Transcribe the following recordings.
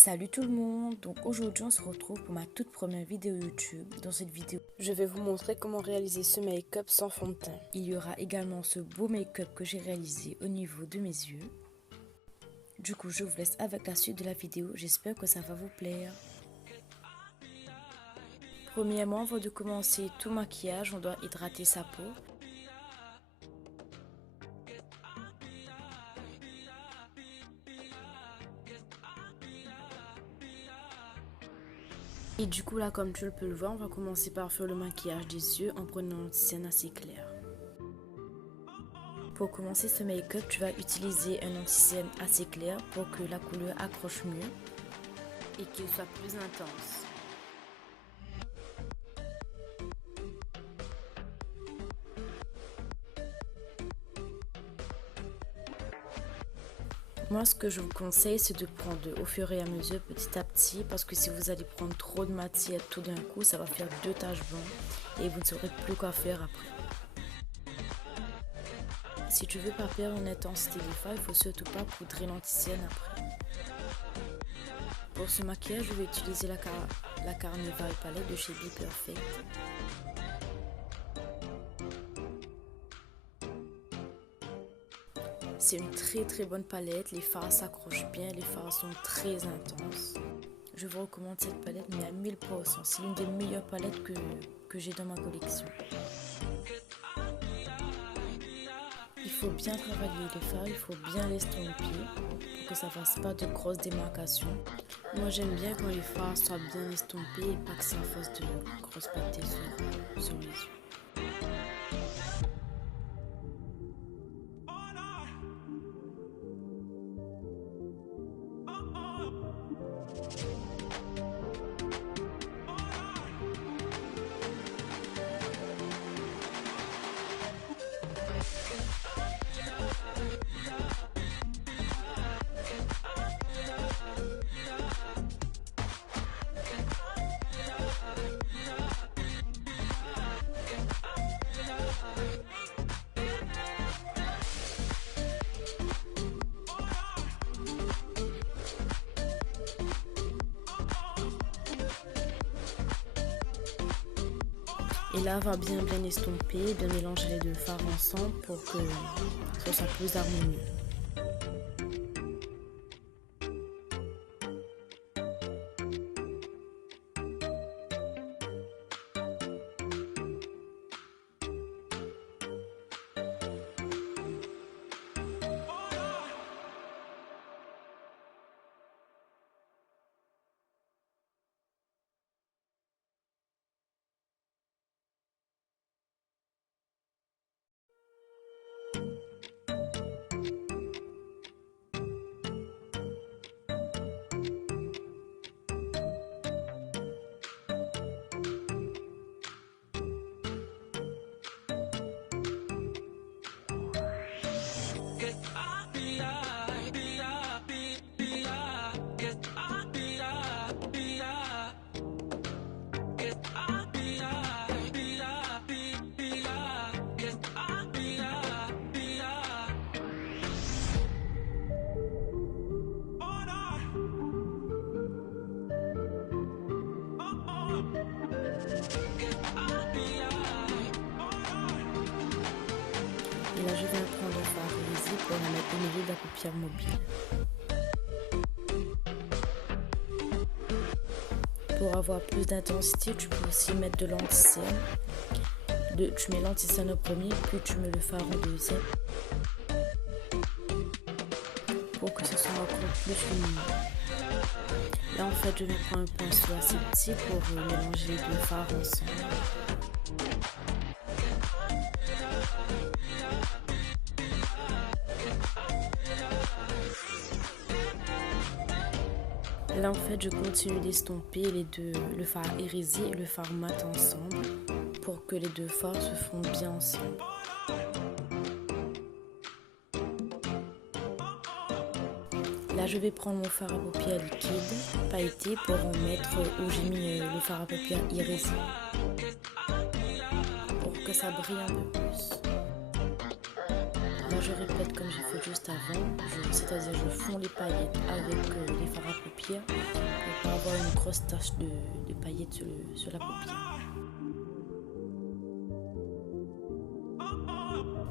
Salut tout le monde, donc aujourd'hui on se retrouve pour ma toute première vidéo YouTube. Dans cette vidéo, je vais vous montrer comment réaliser ce make-up sans fond de teint. Il y aura également ce beau make-up que j'ai réalisé au niveau de mes yeux. Du coup je vous laisse avec la suite de la vidéo, j'espère que ça va vous plaire. Premièrement, avant de commencer tout maquillage, on doit hydrater sa peau. Et du coup là, comme tu peux le voir, on va commencer par faire le maquillage des yeux en prenant un anti-cerne assez clair. Pour commencer ce make-up, tu vas utiliser un anti-cerne assez clair pour que la couleur accroche mieux et qu'il soit plus intense. Moi, ce que je vous conseille, c'est de prendre au fur et à mesure, petit à petit, parce que si vous allez prendre trop de matière tout d'un coup, ça va faire 2 taches blanches et vous ne saurez plus quoi faire après. Si tu veux pas perdre en intensité des fards, il faut surtout pas poudrer l'anti-cerne après. Pour ce maquillage, je vais utiliser la Carnival palette de chez Be Perfect. C'est une très bonne palette, les fards s'accrochent bien, les fards sont très intenses. Je vous recommande cette palette mais à 1000%, c'est l'une des meilleures palettes que j'ai dans ma collection. Il faut bien travailler les fards, il faut bien l'estomper pour que ça ne fasse pas de grosses démarcations. Moi j'aime bien quand les fards soient bien estompés et pas que ça fasse de grosses pâtés sur les yeux. Et là, on va bien estomper, bien mélanger les deux fards ensemble pour que ça soit plus harmonieux. Et là, je vais prendre le fard irisé pour la mettre au milieu de la paupière mobile. Pour avoir plus d'intensité, tu peux aussi mettre de l'anti-cerne. Tu mets l'anti-cerne au premier, puis tu mets le fard en deuxième. Pour que ce soit encore plus lumineux. Là, en fait, je vais prendre un pinceau assez petit pour mélanger les deux fards ensemble. Là en fait je continue d'estomper les deux, le fard irisé et le fard mat ensemble pour que les deux fards se fondent bien ensemble. Là je vais prendre mon fard à paupières liquide, pailleté, pour en mettre où j'ai mis le fard à paupières irisé. Pour que ça brille un peu plus. Là je répète comme j'ai fait juste avant, c'est-à-dire je fonds les paillettes avec les fards à paupières avoir une grosse tache de paillettes sur la paupière.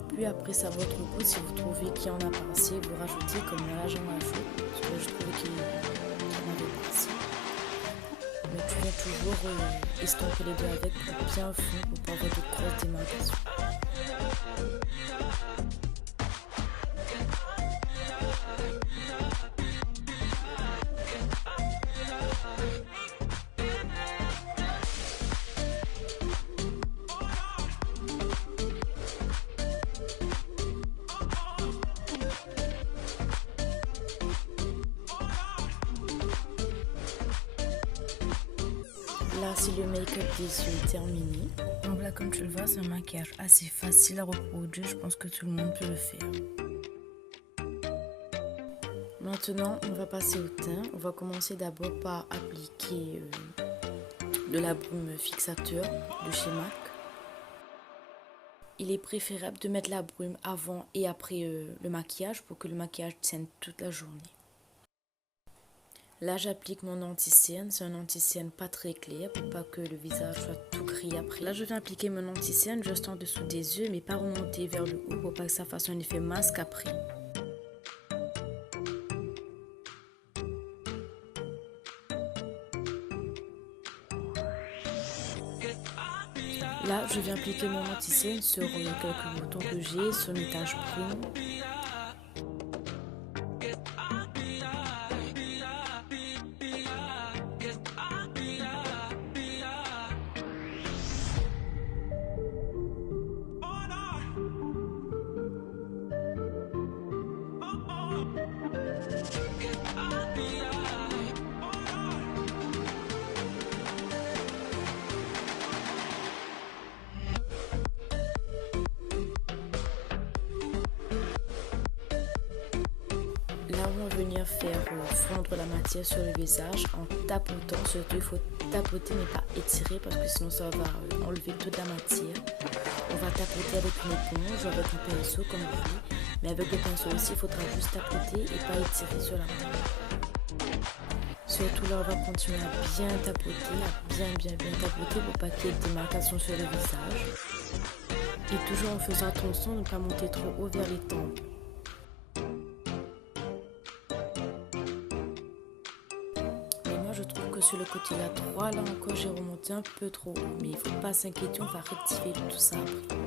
Puis après, c'est à votre goût. Si vous trouvez qu'il y en a pas assez, vous rajoutez, comme là j'en ajoute, parce que là je trouvais qu'il y en avait pas assez. Mais tu viens toujours estomper les deux avec pour bien fond, pour pas avoir de grosses démarcations. Là, si le make-up des yeux est terminé, donc là, comme tu le vois, c'est un maquillage assez facile à reproduire. Je pense que tout le monde peut le faire. Maintenant, on va passer au teint. On va commencer d'abord par appliquer de la brume fixateur de chez MAC. Il est préférable de mettre la brume avant et après le maquillage pour que le maquillage tienne toute la journée. Là, j'applique mon anti-cerne. C'est un anti-cerne pas très clair pour pas que le visage soit tout gris après. Là, je viens appliquer mon anti-cerne juste en dessous des yeux, mais pas remonter vers le haut pour pas que ça fasse un effet masque après. Là, je viens appliquer mon anti-cerne sur quelques boutons que j'ai, sur mes taches brunes. Là, on va venir faire fondre la matière sur le visage en tapotant. Surtout, il faut tapoter mais pas étirer parce que sinon ça va enlever toute la matière. On va tapoter avec une éponge ou avec un pinceau comme vous voulez. Mais avec le pinceau aussi, il faudra juste tapoter et pas étirer sur la main. Surtout là, on va continuer à bien tapoter, à bien tapoter pour pas qu'il y ait des démarcations sur le visage. Et toujours en faisant attention de ne pas monter trop haut vers les tempes. Je trouve que sur le côté là droit, là encore j'ai remonté un peu trop haut, mais il ne faut pas s'inquiéter, on va rectifier tout ça après.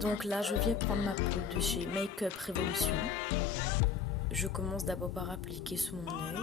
Donc là je viens prendre ma poudre de chez Make Up Revolution. Je commence d'abord par appliquer sous mon œil.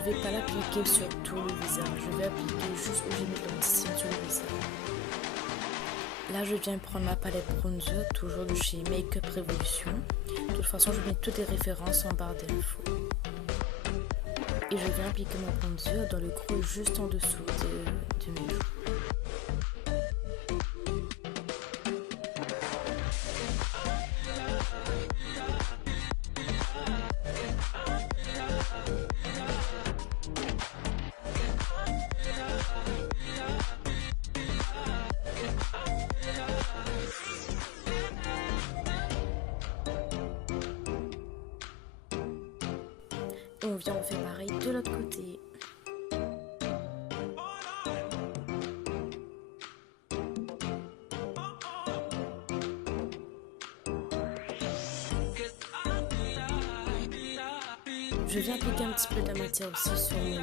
je vais pas l'appliquer sur tout le visage, je vais appliquer juste où j'ai mis l'anticine sur le visage. Là, je viens prendre ma palette bronzer, toujours de chez Make Up Revolution. De toute façon, je mets toutes les références en barre d'infos. Et je viens appliquer mon bronzer dans le creux juste en dessous de mes joues. Et on vient refaire pareil de l'autre côté. Je viens appliquer un petit peu de la matière aussi sur mon nez.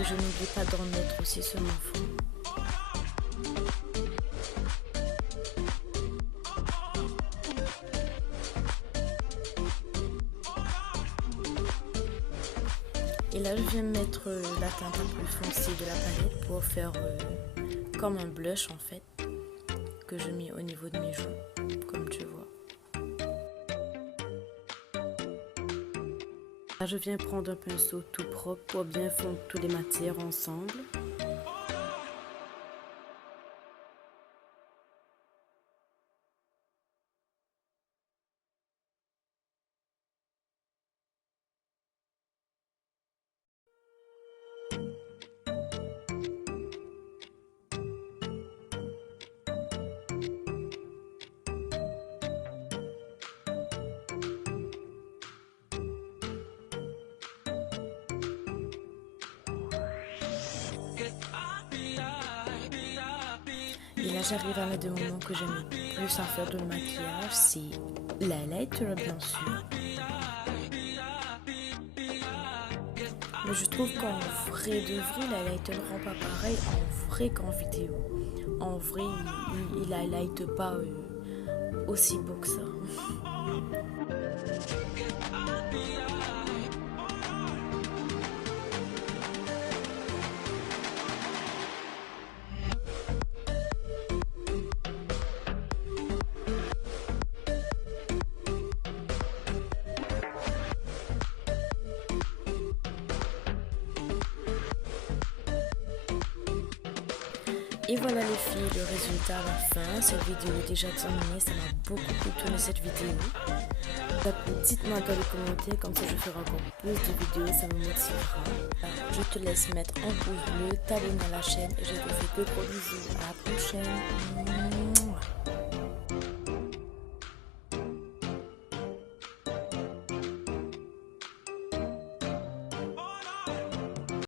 Et je n'oublie pas d'en mettre aussi sur mon fond. Et là, je viens mettre la teinte un peu foncée de la palette pour faire comme un blush en fait, que je mets au niveau de mes joues, comme tu vois. Là, je viens prendre un pinceau tout propre pour bien fondre toutes les matières ensemble. Et là, j'arrive à mettre des moments que j'aime plus à faire de le maquillage, c'est l'highlighter bien sûr. Mais je trouve qu'en vrai de vrai, l'highlighter ne rend pas pareil en vrai qu'en vidéo. En vrai, il highlight pas aussi beau que ça. Et voilà les filles, le résultat à la fin. Cette vidéo est déjà terminée, ça m'a beaucoup plu de tourner cette vidéo. Dites-moi dans les commentaires, comme ça je ferai encore plus de vidéos, ça me motivera. Je te laisse mettre un pouce bleu, t'abonner à la chaîne et je te fais de gros bisous. À la prochaine.